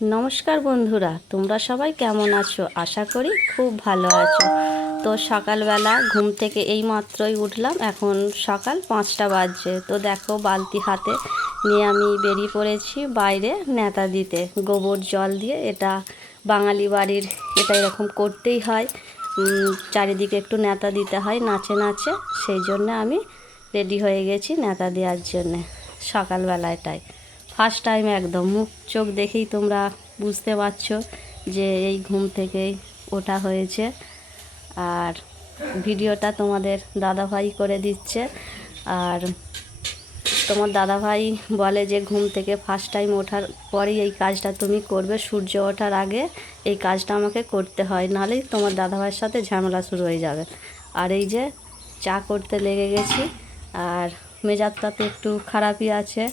নমস্কার বন্ধুরা, তোমরা সবাই কেমন আছো? আশা করি খুব ভালো আছো। তো সকালবেলা ঘুম থেকে এই মাত্রই উঠলাম। এখন সকাল 5টা বাজছে। তো দেখো, বালতি হাতে নিয়ে আমি বেরিয়ে পড়েছি বাইরে ন্যাতা দিতে, গোবর জল দিয়ে। এটা বাঙালি বাড়ির, এটা এরকম করতেই হয়। চারিদিকে একটু ন্যাতা দিতে হয় নাচে নাচে। সেই জন্য আমি রেডি হয়ে গেছি ন্যাতা দেওয়ার জন্যে সকালবেলাটায়। ফার্স্ট টাইম একদম, মুখ চোখ দেখেই তোমরা বুঝতে পারছো যে এই ঘুম থেকেই ওঠা হয়েছে। আর ভিডিওটা তোমাদের দাদাভাই করে দিচ্ছে। আর তোমার দাদাভাই বলে যে ঘুম থেকে ফার্স্ট টাইম ওঠার পরেই এই কাজটা তুমি করবে, সূর্য ওঠার আগে এই কাজটা আমাকে করতে হয়, নাহলেই তোমার দাদাভাইয়ের সাথে ঝামেলা শুরু হয়ে যাবে। আর এই যে চা করতে লেগে গেছি। আর মেজাজটা তো একটু খারাপই আছে,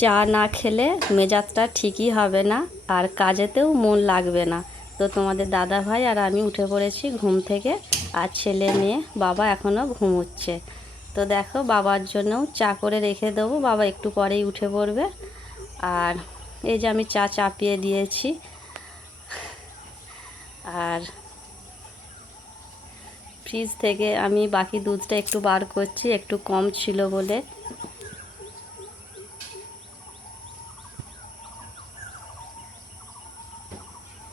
চা না খেলে মেজাজটা ঠিকই হবে না, আর কাজেতেও মন লাগবে না। তো তোমাদের দাদা ভাই আর আমি উঠে পড়েছি ঘুম থেকে। আর ছেলে মেয়ে বাবা এখনও ঘুমোচ্ছে। তো দেখো, বাবার জন্যও চা করে রেখে দেবো, বাবা একটু পরেই উঠে পড়বে। আর এই যে আমি চা চাপিয়ে দিয়েছি। আর ফ্রিজ থেকে আমি বাকি দুধটা একটু বার করছি, একটু কম ছিল বলে।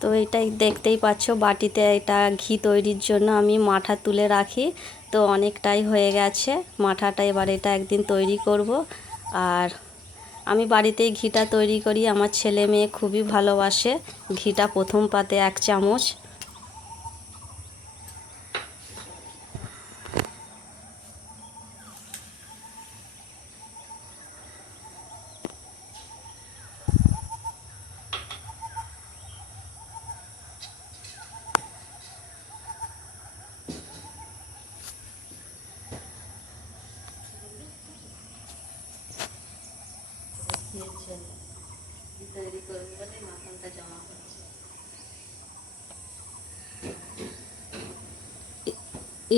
তো এটাই দেখতেই পাচ্ছ, বাটিতে এটা ঘি তৈরির জন্য আমি মাঠা তুলে রাখি। তো অনেকটাই হয়ে গেছে মাঠাটা, এবার এটা একদিন তৈরি করব। আর আমি বাড়িতেই ঘিটা তৈরি করি, আমার ছেলে মেয়ে খুবই ভালোবাসে ঘিটা। প্রথম পাতে 1 চামচ।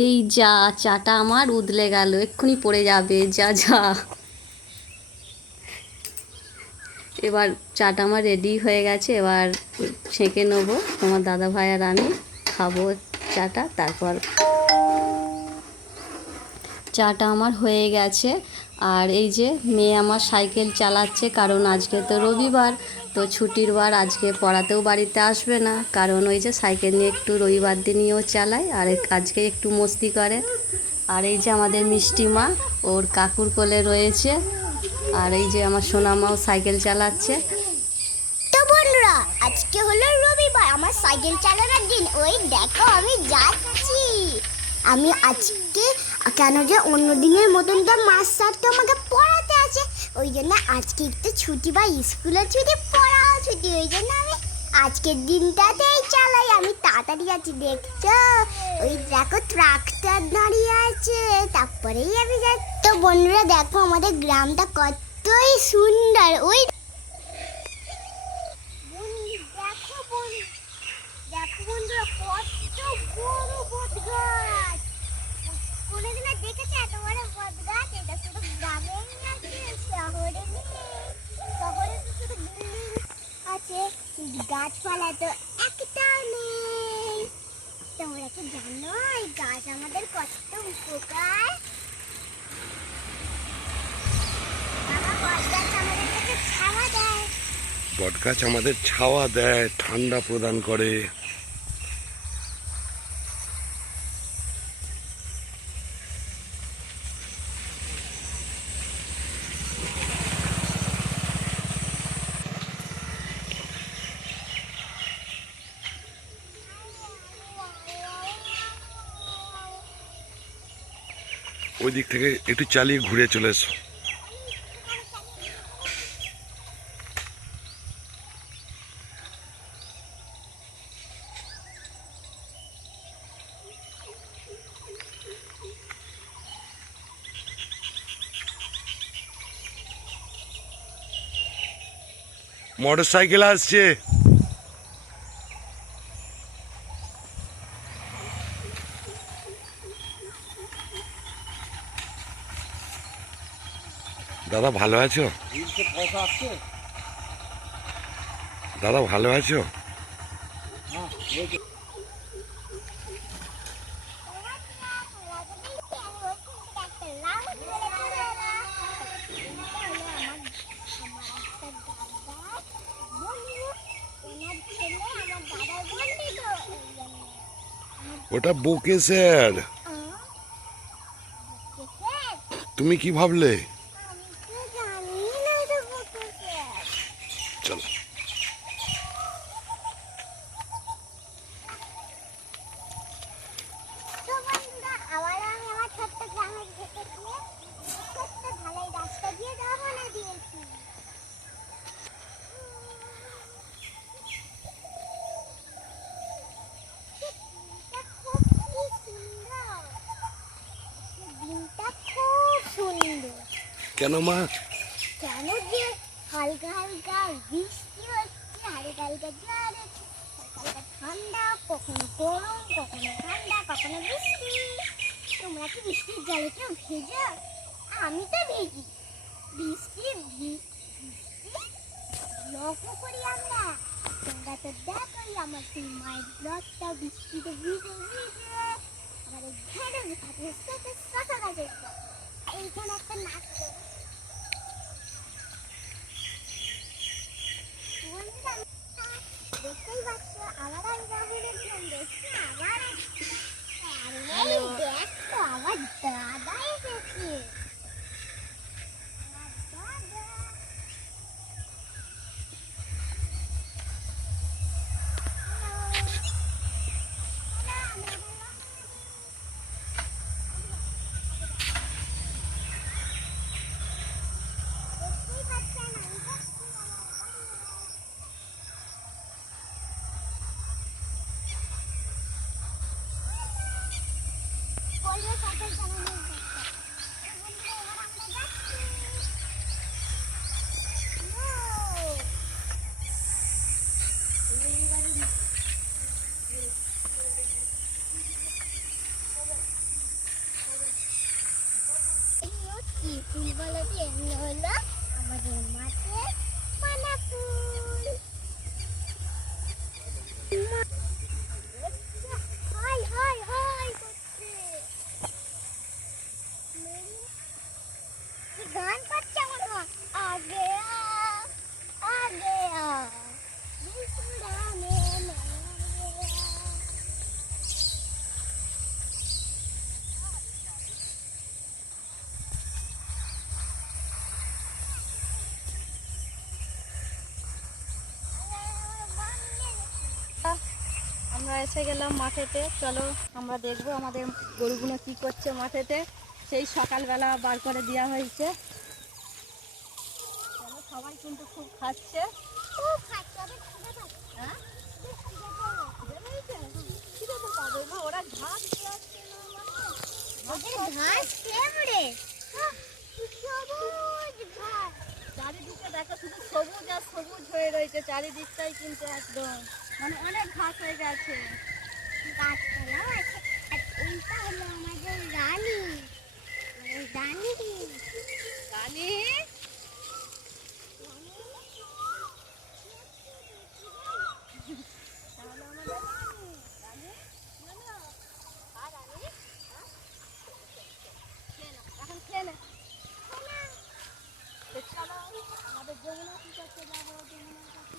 এই যা, চাটা আমার উদলে গেল, এক্ষুনি পড়ে যাবে। যা যা, এবার চাটা আমার রেডি হয়ে গেছে। এবার ছেঁকে নেবো, তোমার দাদা ভাই আর আমি খাবো চাটা। তারপর চাটা আমার হয়ে গেছে। আর এই যে মেয়ে আমার সাইকেল চালাচ্ছে, কারণ আজকে তো রবিবার, তো ছুটির বার। আজকে পড়াতেও বাড়িতে আসবে না, কারণ ওই যে সাইকেল নিয়ে একটু রবিবার দিনইও চালায়, আর আজকে একটু মস্তি করে। আর এই যে আমাদের মিষ্টি মা ওর কাকুর কোলে রয়েছে। আর এই যে আমার সোনা মাও সাইকেল চালাচ্ছে। তো বন্ধুরা, আজকে হলো রবিবার, আমার সাইকেল চালানোর দিন। ওই দেখো আমি যাচ্ছি। আমি আজকে কেন যে অন্য দিনের মতন তো মাস স্যারকে আমাকে পড়াতে আছে, ওই জন্য আজকে একটু ছুটি, বা স্কুলের ছুটি, পড়াও ছুটি। ওই জন্য আমি আজকের দিনটাতেই চালাই। আমি তাড়াতাড়ি যাচ্ছি, দেখছো? ওই দেখো ট্রাক্টর দাঁড়িয়ে আছে, তারপরেই আমি যাচ্ছি। তো বন্ধুরা দেখো, আমাদের গ্রামটা কতই সুন্দর। ওই দেখো বন্ধুরা, কত বড় বট গাছ। কোনোদিন দেখেছে এত বড় বট গাছ? এটা শুধু গ্রামেই আছে, শহরে নেই। শহরে তো শুধু বিল্ডিং আছে, গাছপালা তো একটাও নেই। তোমরা কি জানো এই গাছ আমাদের কত উপকার? বটগাছ আমাদের ছাওয়া দেয়, ঠান্ডা প্রদান করে। ওই দিক থেকে একটু চালিয়ে ঘুরে চলে এসো। মোটর সাইকেল আসছে। দাদা দাদা ভালো আছো? দাদা ভালো আছো? ওটা বোকে স্যার। তুমি কি ভাবলে? চলো। কেন মা? কেন যে হালকা হালকা বৃষ্টি হচ্ছে, হালকা হালকা ঝড় হচ্ছে, হালকা ঠান্ডা, কখনো গরম, কখনো ঠান্ডা, কখনো বৃষ্টি। তোমরা কি বৃষ্টির জলে কেউ ভেজো? আমি তো ভিজি। বৃষ্টি ব্লগও করি আমরা। তোমরা তো দেখোই আমার সেই মায়ের ব্লগটা বৃষ্টিতে ভিজে ভিজে আমাদের ঘেরে থাকে শশা গাছের এইখানে একটা নাচ করে। দেখতেই পাচ্ছ আবার আমি রাহুলের জন্য দেখছি আবার আরে দেখো আমার দাদা এসেছে। ফুলগুলোতে এমনি হলো আমাদের মাঠে পানা ফুল। হাই হাই হাই করছে। গান পাচ্ছে মনে হয় আগে আগে আমরা এসে গেলাম মাঠেতে। চলো আমরা দেখবো আমাদের গরুগুলো কি করছে মাঠেতে। সেই সকালবেলা বার করে দেওয়া হয়েছে। চলো সবাই কিন্তু খুব খাচ্ছে। খুব খাচ্ছে হবে খিদে পাচ্ছে। হ্যাঁ খিদে খিদে তো পাবে না, ওরা ঘাস খাচ্ছে না ওদের ঘাস ফেভারে। সবুজ ঘাস চারিদিকে দেখো শুধু সবুজ আর সবুজ হয়ে রয়েছে চারিদিকটাই, কিন্তু একদম মানে অনেক ঘাস হয়ে গেছে। গাছপালাও আছে। আর এইটা হলো আমাদের রানী রানী রানী তাহলে আমাদের রানী বলো আর রানী এখন খেয়ে নে। তো চলো আমাদের যমুনা কি করতে যাবো, যমুনার কাছে।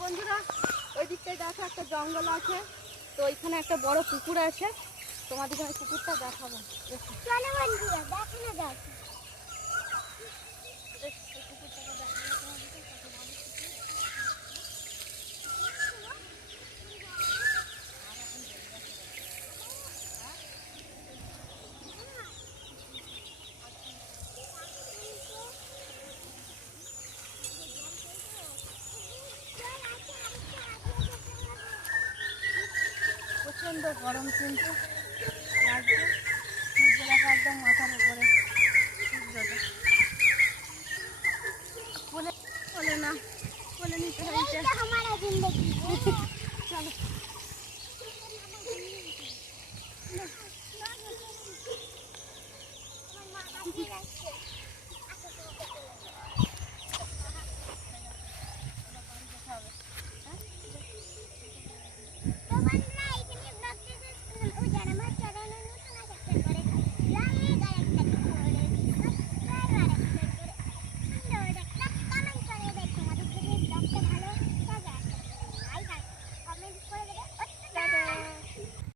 বন্ধুরা ওই দিকটায় দেখো একটা জঙ্গল আছে, তো ওইখানে একটা বড় পুকুর আছে, তোমাদেরকে আমি পুকুরটা দেখাবো। দেখো। চলো বন্ধুরা দেখো না দেখ। প্রচন্ড গরম কিন্তু লাগছে, সূর্যটাকে একদম মাথার উপরে, সূর্যটা বলে বলে না বলে নিতে হয়েছে। এইটা हमारा जिंदगी। চলো আমার মা কাছে যাচ্ছে।